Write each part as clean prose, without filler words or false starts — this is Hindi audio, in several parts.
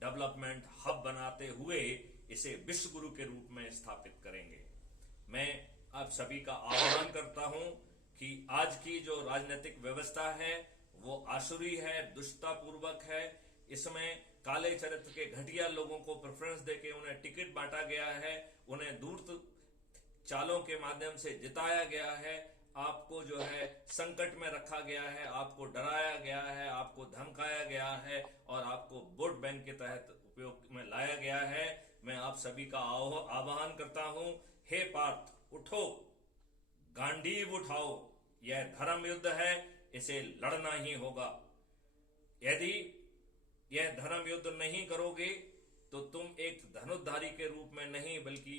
डेवलपमेंट हब बनाते हुए इसे विश्व गुरु के रूप में स्थापित करेंगे। मैं आप सभी का आह्वान करता हूं कि आज की जो राजनीतिक व्यवस्था है वो आसुरी है, दुष्टतापूर्वक है। इसमें काले चरित्र के घटिया लोगों को प्रेफरेंस देके उन्हें टिकट बांटा गया है, उन्हें दूर चालों के माध्यम से जिताया गया है, आपको जो है संकट में रखा गया है, आपको डराया गया है, आपको धमकाया गया है और आपको वोट बैंक के तहत उपयोग में लाया गया है। मैं आप सभी का आह्वान करता हूं, हे पार्थ उठो, गांडीव उठाओ, यह धर्म युद्ध है, इसे लड़ना ही होगा। यदि यह धर्म युद्ध नहीं करोगे तो तुम एक धनुर्धारी के रूप में नहीं बल्कि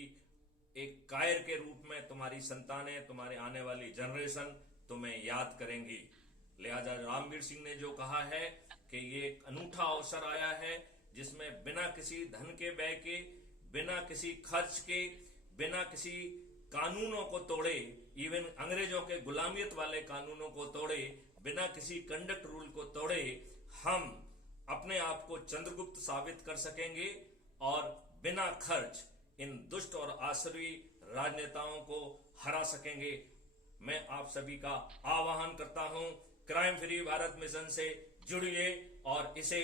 एक कायर के रूप में तुम्हारी संतानें, तुम्हारे आने वाली जनरेशन तुम्हें याद करेंगी। लिहाजा रामवीर सिंह ने जो कहा है कि ये एक अनूठा अवसर आया है जिसमें बिना किसी धन के व्यय के, बिना किसी खर्च के, बिना किसी कानूनों को तोड़े, इवन अंग्रेजों के गुलामियत वाले कानूनों को तोड़े, बिना किसी कंडक्ट रूल को तोड़े हम अपने आप को चंद्रगुप्त साबित कर सकेंगे और बिना खर्च इन दुष्ट और आसुरी राजनेताओं को हरा सकेंगे। मैं आप सभी का आह्वान करता हूं, क्राइम फ्री भारत मिशन से जुड़िए और इसे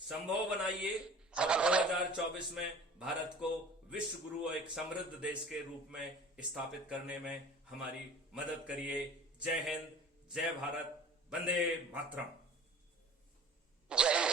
संभव बनाइए और 2024 में भारत को विश्व गुरु और एक समृद्ध देश के रूप में स्थापित करने में हमारी मदद करिए। जय हिंद, जय भारत, वंदे मातरम। जय